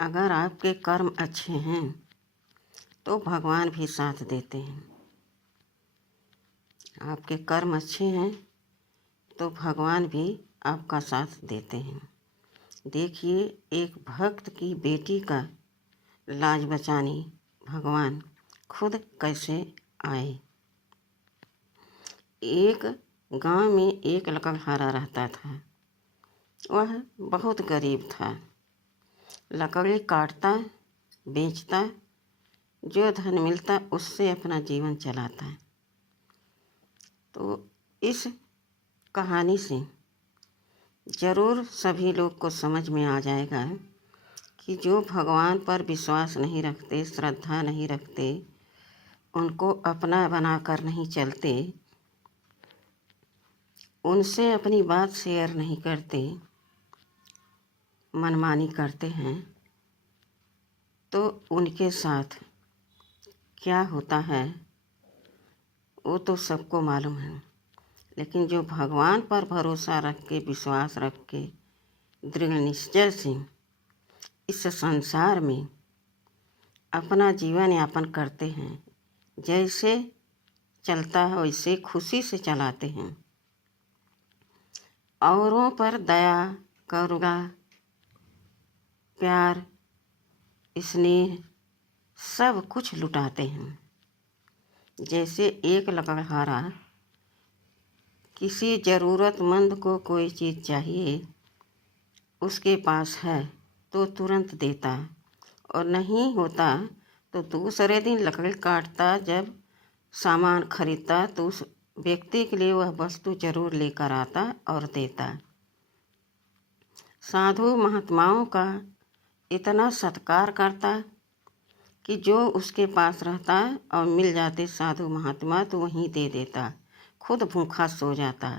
अगर आपके कर्म अच्छे हैं तो भगवान भी साथ देते हैं। आपके कर्म अच्छे हैं तो भगवान भी आपका साथ देते हैं। देखिए, एक भक्त की बेटी का लाज बचाने भगवान खुद कैसे आए। एक गांव में एक लकड़हारा रहता था। वह बहुत गरीब था। लकड़ी काटता, बेचता, जो धन मिलता उससे अपना जीवन चलाता। तो इस कहानी से ज़रूर सभी लोग को समझ में आ जाएगा कि जो भगवान पर विश्वास नहीं रखते, श्रद्धा नहीं रखते, उनको अपना बनाकर नहीं चलते, उनसे अपनी बात शेयर नहीं करते, मनमानी करते हैं, तो उनके साथ क्या होता है वो तो सबको मालूम है। लेकिन जो भगवान पर भरोसा रख के, विश्वास रख के, दृढ़ निश्चय से इस संसार में अपना जीवन यापन करते हैं, जैसे चलता है वैसे खुशी से चलाते हैं, औरों पर दया, करुणा, प्यार, स्नेह सब कुछ लुटाते हैं। जैसे एक लकड़हारा किसी ज़रूरतमंद को कोई चीज़ चाहिए, उसके पास है तो तुरंत देता, और नहीं होता तो दूसरे दिन लकड़ी काटता, जब सामान खरीदता तो उस व्यक्ति के लिए वह वस्तु जरूर लेकर आता और देता। साधु महात्माओं का इतना सत्कार करता कि जो उसके पास रहता और मिल जाते साधु महात्मा तो वहीं दे देता, खुद भूखा सो जाता।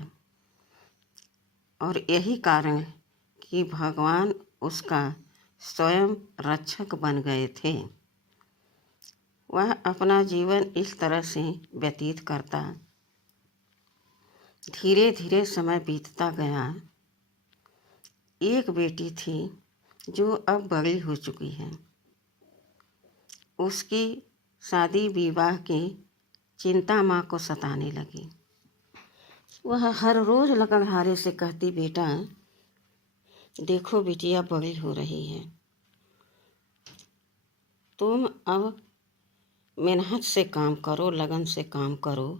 और यही कारण कि भगवान उसका स्वयं रक्षक बन गए थे। वह अपना जीवन इस तरह से व्यतीत करता। धीरे धीरे समय बीतता गया। एक बेटी थी जो अब बड़ी हो चुकी है। उसकी शादी विवाह की चिंता माँ को सताने लगी। वह हर रोज़ लकड़हारे से कहती, बेटा देखो बिटिया बड़ी हो रही है, तुम अब मेहनत से काम करो, लगन से काम करो।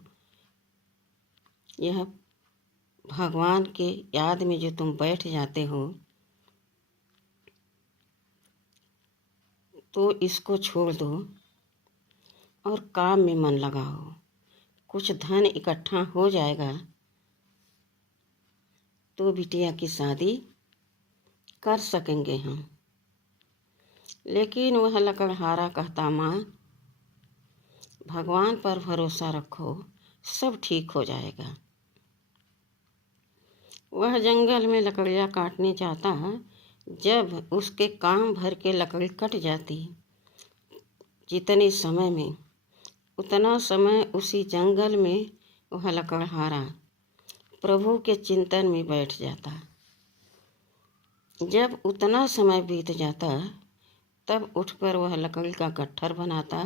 यह भगवान के याद में जो तुम बैठ जाते हो तो इसको छोड़ दो और काम में मन लगाओ। कुछ धन इकट्ठा हो जाएगा तो बिटिया की शादी कर सकेंगे हम। लेकिन वह लकड़हारा कहता, माँ भगवान पर भरोसा रखो, सब ठीक हो जाएगा। वह जंगल में लकड़ियाँ काटने जाता। जब उसके काम भर के लकड़ी कट जाती, जितने समय में उतना समय उसी जंगल में वह लकड़हारा प्रभु के चिंतन में बैठ जाता। जब उतना समय बीत जाता तब उठकर वह लकड़ी का गट्ठर बनाता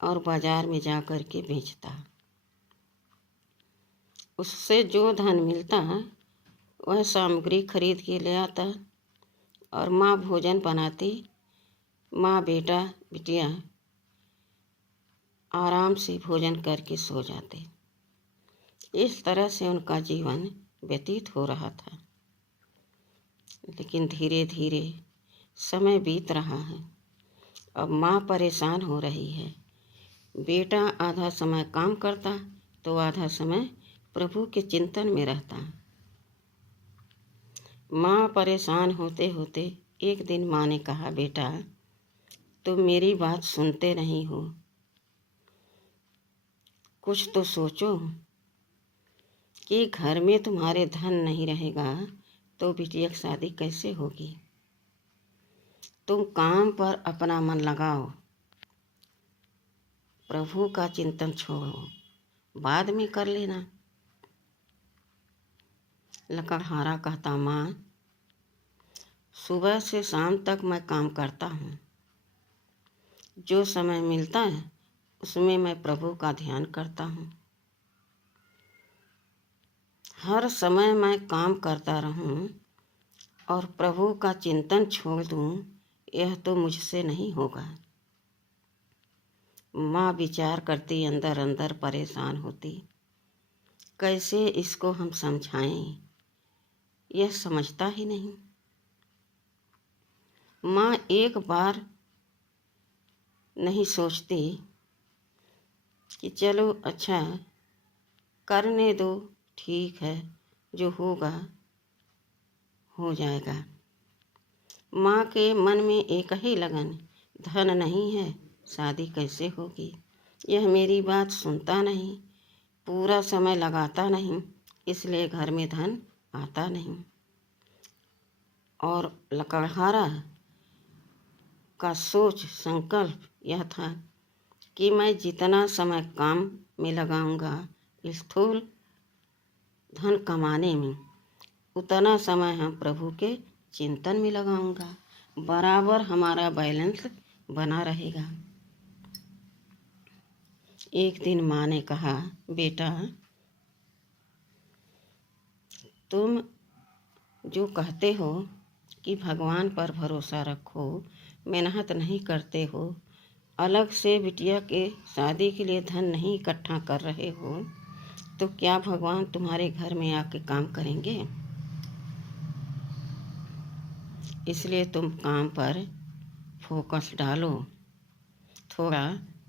और बाजार में जा कर के बेचता। उससे जो धन मिलता वह सामग्री खरीद के ले आता और माँ भोजन बनाती। माँ बेटा बिटिया आराम से भोजन करके सो जाते। इस तरह से उनका जीवन व्यतीत हो रहा था। लेकिन धीरे धीरे समय बीत रहा है। अब माँ परेशान हो रही है। बेटा आधा समय काम करता तो आधा समय प्रभु के चिंतन में रहता। माँ परेशान होते होते एक दिन माँ ने कहा, बेटा तुम मेरी बात सुनते नहीं हो, कुछ तो सोचो कि घर में तुम्हारे धन नहीं रहेगा तो बिटिया की शादी कैसे होगी। तुम काम पर अपना मन लगाओ, प्रभु का चिंतन छोड़ो, बाद में कर लेना। लकड़हारा कहता, माँ सुबह से शाम तक मैं काम करता हूँ। जो समय मिलता है उसमें मैं प्रभु का ध्यान करता हूँ। हर समय मैं काम करता रहूं और प्रभु का चिंतन छोड़ दूं, यह तो मुझसे नहीं होगा। माँ विचार करती, अंदर अंदर परेशान होती, कैसे इसको हम समझाएं, यह समझता ही नहीं। माँ एक बार नहीं सोचती कि चलो अच्छा करने दो, ठीक है, जो होगा हो जाएगा। माँ के मन में एक ही लगन, धन नहीं है, शादी कैसे होगी। यह मेरी बात सुनता नहीं, पूरा समय लगाता नहीं, इसलिए घर में धन आता नहीं। और लकड़हारा का सोच संकल्प यह था कि मैं जितना समय काम में लगाऊंगा स्थूल धन कमाने में, उतना समय हम प्रभु के चिंतन में लगाऊंगा। बराबर हमारा बैलेंस बना रहेगा। एक दिन माँ ने कहा, बेटा तुम जो कहते हो कि भगवान पर भरोसा रखो, मेहनत नहीं करते हो, अलग से बिटिया के शादी के लिए धन नहीं इकट्ठा कर रहे हो, तो क्या भगवान तुम्हारे घर में आके काम करेंगे? इसलिए तुम काम पर फोकस डालो, थोड़ा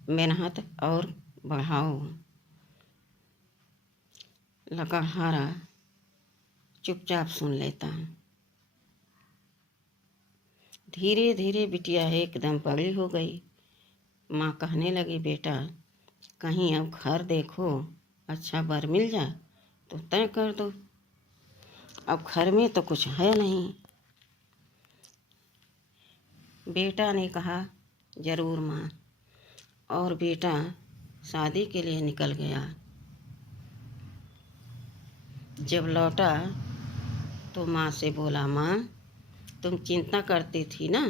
मेहनत और बढ़ाओ। लकड़हारा चुपचाप सुन लेता। धीरे धीरे बिटिया एकदम बड़ी हो गई। माँ कहने लगी, बेटा कहीं अब घर देखो, अच्छा बर मिल जाए तो तय कर दो। अब घर में तो कुछ है नहीं। बेटा ने कहा, जरूर माँ। और बेटा शादी के लिए निकल गया। जब लौटा तो माँ से बोला, माँ तुम चिंता करती थी ना,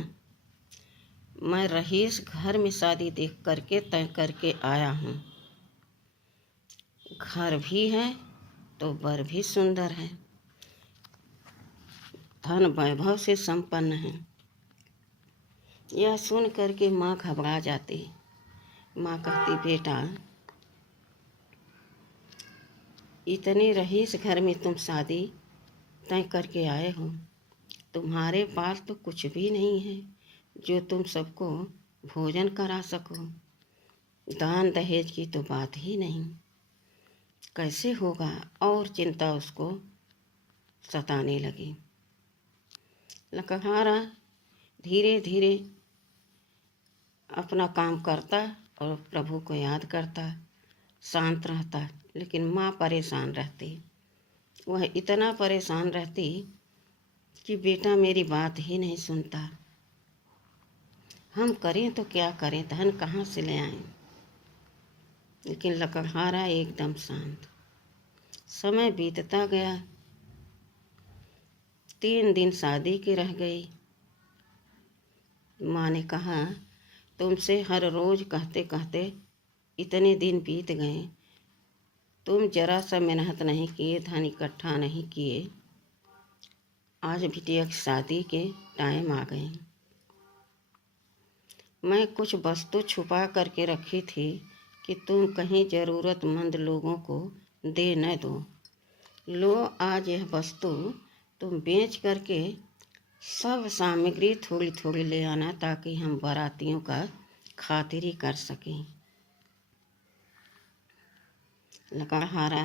मैं रहीस घर में शादी देख करके तय करके आया हूँ। घर भी है तो बर भी सुंदर है, धन वैभव से संपन्न है। यह सुन करके माँ घबरा जाती। माँ कहती, बेटा इतने रहीस घर में तुम शादी तय करके आए हो, तुम्हारे पास तो कुछ भी नहीं है जो तुम सबको भोजन करा सको। दान दहेज की तो बात ही नहीं, कैसे होगा। और चिंता उसको सताने लगी। लकड़हारा धीरे धीरे अपना काम करता और प्रभु को याद करता, शांत रहता, लेकिन माँ परेशान रहती। वह इतना परेशान रहती कि बेटा मेरी बात ही नहीं सुनता, हम करें तो क्या करें, धन कहाँ से ले आएं। लेकिन लकड़हारा एकदम शांत। समय बीतता गया। 3 दिन शादी के रह गई। माँ ने कहा, तुमसे हर रोज कहते कहते इतने दिन बीत गए, तुम जरा सा मेहनत नहीं किए, धन इकट्ठा नहीं किए। आज बिटिया की शादी के टाइम आ गए। मैं कुछ वस्तु छुपा करके रखी थी कि तुम कहीं ज़रूरतमंद लोगों को दे न दो। लो आज यह वस्तु तुम बेच करके सब सामग्री थोड़ी थोड़ी ले आना, ताकि हम बारातियों का खातिरी कर सकें। लकड़हारा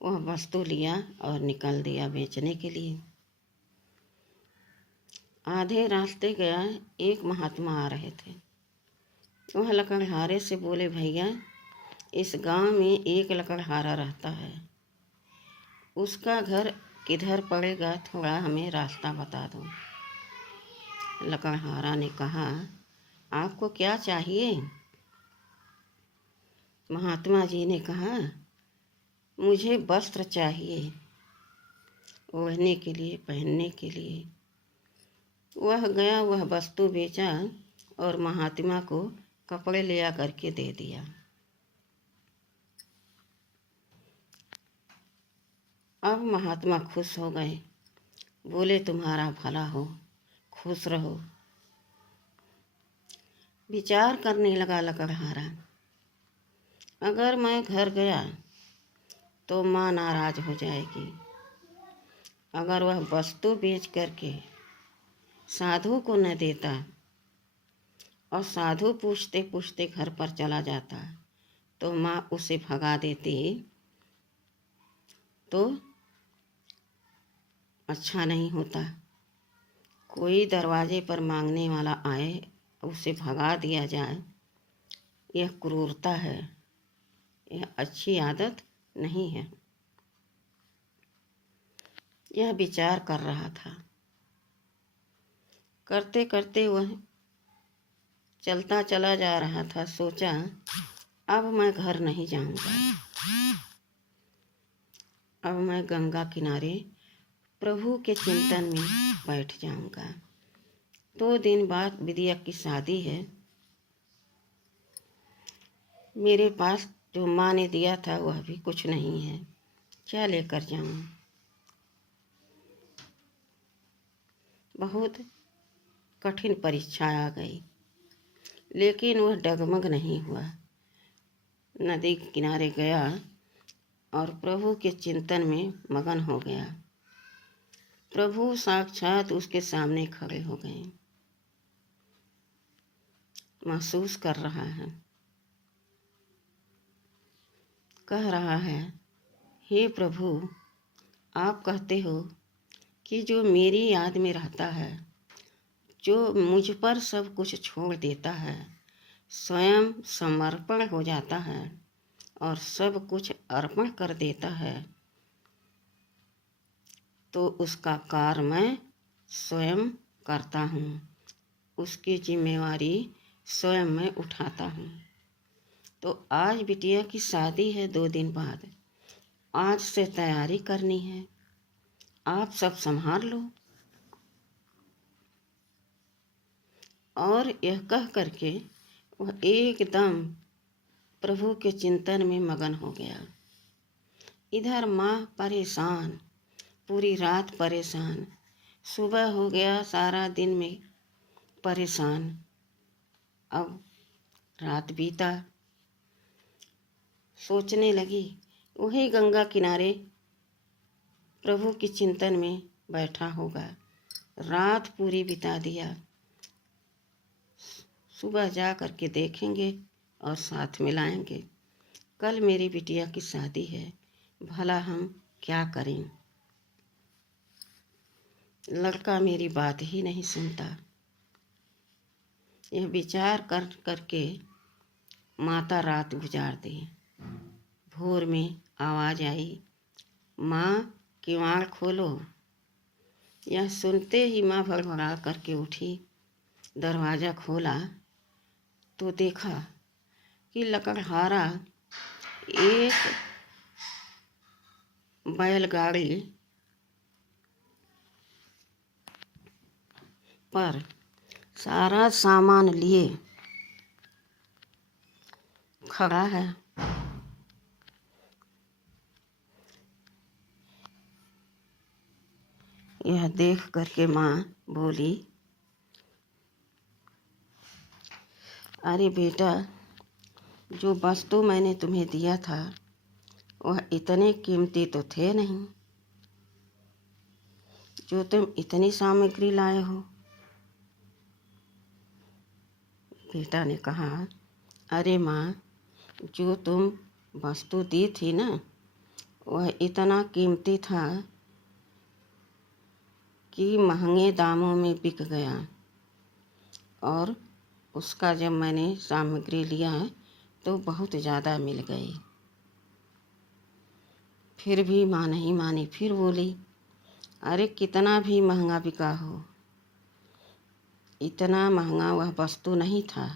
वह वस्तु लिया और निकल दिया बेचने के लिए। आधे रास्ते गया, एक महात्मा आ रहे थे। वह लकड़हारे से बोले, भैया इस गांव में एक लकड़हारा रहता है, उसका घर किधर पड़ेगा, थोड़ा हमें रास्ता बता दो। लकड़हारा ने कहा, आपको क्या चाहिए? महात्मा जी ने कहा, मुझे वस्त्र चाहिए, ओढ़ने के लिए, पहनने के लिए। वह गया, वह वस्तु बेचा और महात्मा को कपड़े ले आ करके दे दिया। अब महात्मा खुश हो गए, बोले तुम्हारा भला हो, खुश रहो। विचार करने लगा लकड़हारा, अगर मैं घर गया तो माँ नाराज हो जाएगी। अगर वह वस्तु बेच करके साधु को न देता और साधु पूछते पूछते घर पर चला जाता तो माँ उसे भगा देती, तो अच्छा नहीं होता। कोई दरवाजे पर मांगने वाला आए, उसे भगा दिया जाए, यह क्रूरता है, यह अच्छी आदत नहीं है। यह विचार कर रहा था। करते करते वह चलता चला जा रहा था। सोचा अब मैं घर नहीं जाऊंगा, अब मैं गंगा किनारे प्रभु के चिंतन में बैठ जाऊंगा। 2 दिन बाद विद्या की शादी है। मेरे पास जो माँ ने दिया था वह भी कुछ नहीं है, क्या लेकर जाऊं। बहुत कठिन परीक्षा आ गई, लेकिन वह डगमग नहीं हुआ। नदी के किनारे गया और प्रभु के चिंतन में मगन हो गया। प्रभु साक्षात उसके सामने खड़े हो गए। महसूस कर रहा है, कह रहा है, हे प्रभु, आप कहते हो कि जो मेरी याद में रहता है, जो मुझ पर सब कुछ छोड़ देता है, स्वयं समर्पण हो जाता है और सब कुछ अर्पण कर देता है, तो उसका कार्य मैं स्वयं करता हूँ, उसकी जिम्मेवारी स्वयं मैं उठाता हूँ। तो आज बिटिया की शादी है 2 दिन बाद, आज से तैयारी करनी है, आप सब संभाल लो। और यह कह करके वह एकदम प्रभु के चिंतन में मगन हो गया। इधर माँ परेशान, पूरी रात परेशान, सुबह हो गया, सारा दिन में परेशान। अब रात बीता, सोचने लगी वही गंगा किनारे प्रभु के चिंतन में बैठा होगा। रात पूरी बिता दिया, सुबह जा करके देखेंगे और साथ मिलाएंगे। कल मेरी बिटिया की शादी है, भला हम क्या करें। लड़का मेरी बात ही नहीं सुनता। यह विचार कर करके माता रात गुजार दी। भोर में आवाज़ आई, माँ किवाड़ खोलो। यह सुनते ही माँ भड़बड़ा करके उठी, दरवाज़ा खोला तो देखा कि लकड़हारा एक बैलगाड़ी पर सारा सामान लिए खड़ा है। यह देख करके माँ बोली, अरे बेटा, जो वस्तु मैंने तुम्हें दिया था वह इतने कीमती तो थे नहीं जो तुम इतनी सामग्री लाए हो। बेटा ने कहा, अरे माँ, जो तुम वस्तु दी थी ना वह इतना कीमती था कि महंगे दामों में बिक गया, और उसका जब मैंने सामग्री लिया तो बहुत ज़्यादा मिल गई। फिर भी माँ नहीं मानी, फिर बोली, अरे कितना भी महंगा बिका हो, इतना महंगा वह वस्तु नहीं था,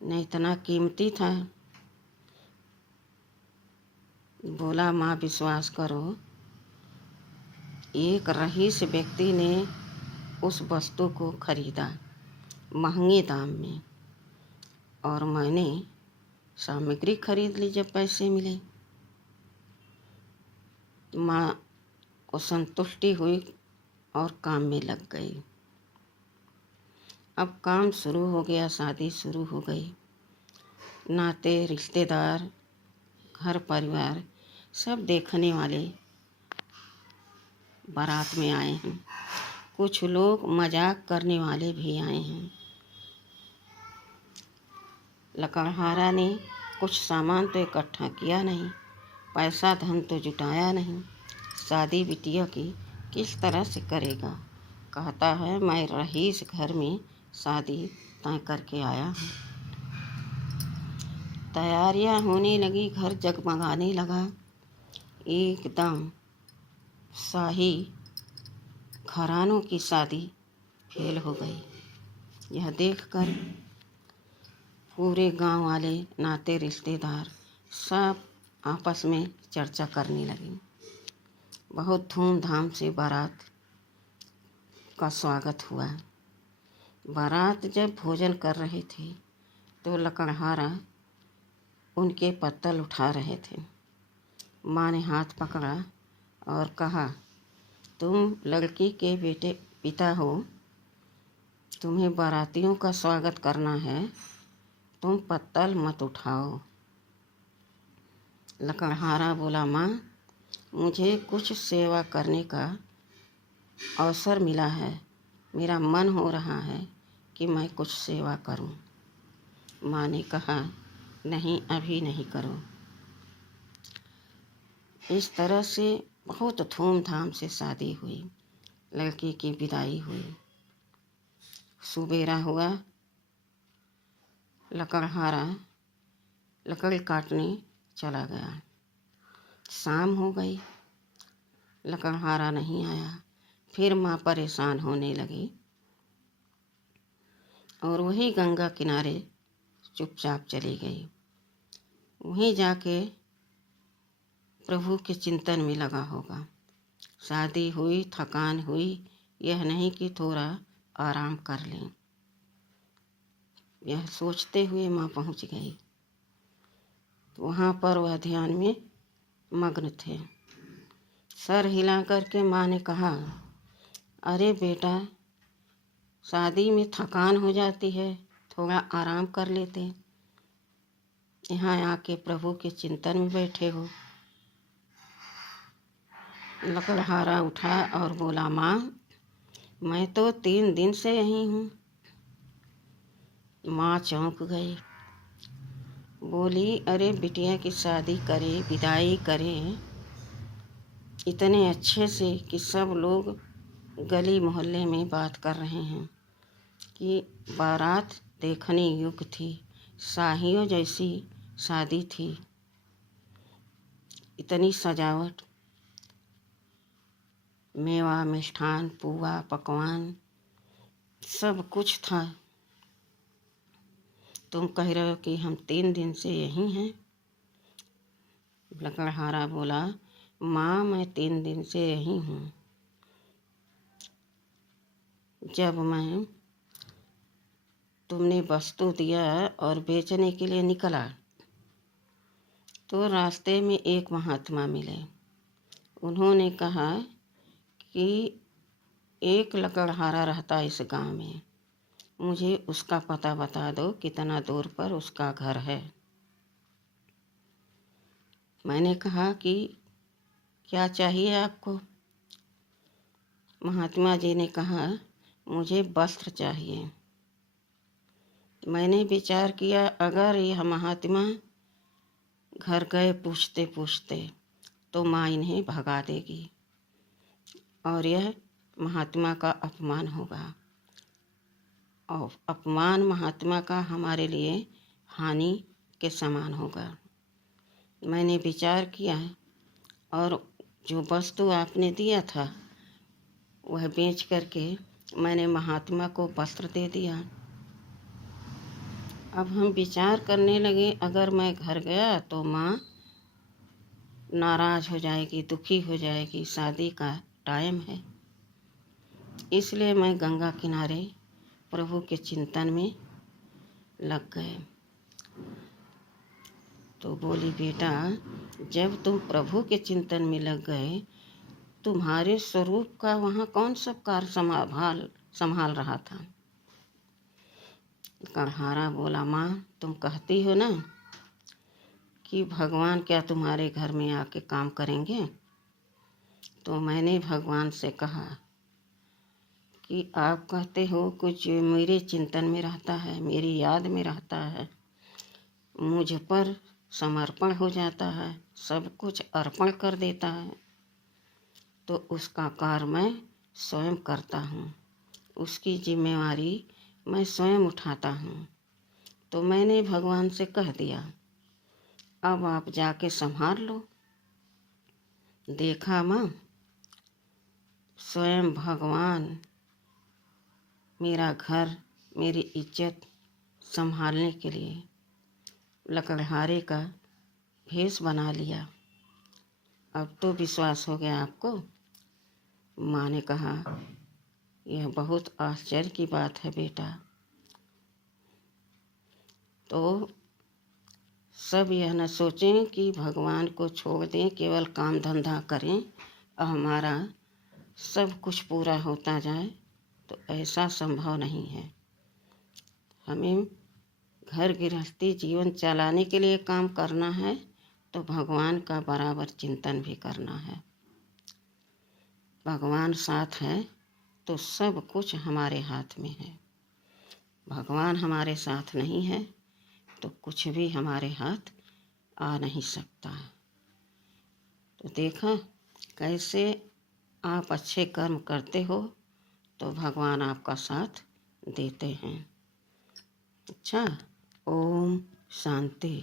न इतना कीमती था। बोला, माँ विश्वास करो, एक रईस व्यक्ति ने उस वस्तु को खरीदा महंगे दाम में, और मैंने सामग्री खरीद ली। जब पैसे मिले, माँ को संतुष्टि हुई और काम में लग गई। अब काम शुरू हो गया, शादी शुरू हो गई। नाते रिश्तेदार, घर परिवार सब देखने वाले बारात में आए हैं। कुछ लोग मजाक करने वाले भी आए हैं। लकड़हारा ने कुछ सामान तो इकट्ठा किया नहीं, पैसा धन तो जुटाया नहीं। शादी बिटिया की किस तरह से करेगा। कहता है, मैं रईस घर में शादी तय करके आया हूँ। तैयारियां होने लगी, घर जगमगाने लगा। एकदम शाही घरानों की शादी फेल हो गई। यह देखकर पूरे गांव वाले, नाते रिश्तेदार सब आपस में चर्चा करने लगे। बहुत धूमधाम से बारात का स्वागत हुआ। बारात जब भोजन कर रहे थे तो लकड़हारा उनके पत्तल उठा रहे थे। माँ ने हाथ पकड़ा और कहा, तुम लड़की के बेटे पिता हो, तुम्हें बारातियों का स्वागत करना है, तुम पत्तल मत उठाओ। लकड़हारा बोला, माँ, मुझे कुछ सेवा करने का अवसर मिला है, मेरा मन हो रहा है कि मैं कुछ सेवा करूं। माँ ने कहा, नहीं, अभी नहीं करो। इस तरह से बहुत धूमधाम से शादी हुई। लड़की की विदाई हुई। सुबेरा हुआ, लकड़हारा लकड़ी काटने चला गया। शाम हो गई, लकड़हारा नहीं आया। फिर माँ परेशान होने लगी और वही गंगा किनारे चुपचाप चली गई। वहीं जाके प्रभु के चिंतन में लगा होगा। शादी हुई, थकान हुई, यह नहीं कि थोड़ा आराम कर लें। यह सोचते हुए माँ पहुँच गई। वहाँ पर वह ध्यान में मग्न थे। सर हिला करके माँ ने कहा, अरे बेटा, शादी में थकान हो जाती है, थोड़ा आराम कर लेते, यहाँ आके प्रभु के चिंतन में बैठे हो। लकड़हारा उठा और बोला, माँ, मैं तो 3 दिन से यहीं हूँ। माँ चौंक गई, बोली, अरे बिटिया की शादी करे, विदाई करे इतने अच्छे से कि सब लोग गली मोहल्ले में बात कर रहे हैं कि बारात देखने योग्य थी, शाहियों जैसी शादी थी, इतनी सजावट, मेवा, मिष्ठान, पुआ, पकवान सब कुछ था। तुम कह रहे हो कि हम 3 दिन से यहीं हैं। लकड़हारा बोला, माँ, मैं 3 दिन से यहीं हूँ। जब मैं तुमने वस्तु दिया और बेचने के लिए निकला तो रास्ते में एक महात्मा मिले। उन्होंने कहा कि एक लकड़हारा रहता इस गांव में, मुझे उसका पता बता दो, कितना दूर पर उसका घर है। मैंने कहा कि क्या चाहिए आपको। महात्मा जी ने कहा, मुझे वस्त्र चाहिए। मैंने विचार किया, अगर यह महात्मा घर गए पूछते पूछते तो माँ इन्हें भगा देगी और यह महात्मा का अपमान होगा, और अपमान महात्मा का हमारे लिए हानि के समान होगा। मैंने विचार किया और जो वस्तु आपने दिया था वह बेच करके मैंने महात्मा को वस्त्र दे दिया। अब हम विचार करने लगे, अगर मैं घर गया तो माँ नाराज़ हो जाएगी, दुखी हो जाएगी, शादी का टाइम है। इसलिए मैं गंगा किनारे प्रभु के चिंतन में लग गए। तो बोली, बेटा, जब तुम प्रभु के चिंतन में लग गए, तुम्हारे स्वरूप का वहाँ कौन सब कार्य संभाल रहा था? कढ़ारा बोला, माँ, तुम कहती हो ना कि भगवान क्या तुम्हारे घर में आके काम करेंगे? तो मैंने भगवान से कहा कि आप कहते हो कुछ मेरे चिंतन में रहता है, मेरी याद में रहता है, मुझ पर समर्पण हो जाता है, सब कुछ अर्पण कर देता है, तो उसका कार्य मैं स्वयं करता हूँ, उसकी जिम्मेवारी मैं स्वयं उठाता हूँ। तो मैंने भगवान से कह दिया, अब आप जाके संभाल लो। देखा माँ, स्वयं भगवान मेरा घर, मेरी इज्जत संभालने के लिए लकड़हारे का भेष बना लिया। अब तो विश्वास हो गया आपको? माँ ने कहा, यह बहुत आश्चर्य की बात है बेटा। तो सब यह न सोचें कि भगवान को छोड़ दें, केवल काम धंधा करें और हमारा सब कुछ पूरा होता जाए, तो ऐसा संभव नहीं है। हमें घर गृहस्थी जीवन चलाने के लिए काम करना है, तो भगवान का बराबर चिंतन भी करना है। भगवान साथ है तो सब कुछ हमारे हाथ में है। भगवान हमारे साथ नहीं है तो कुछ भी हमारे हाथ आ नहीं सकता। तो देखा कैसे आप अच्छे कर्म करते हो तो भगवान आपका साथ देते हैं। अच्छा, ओम शांति।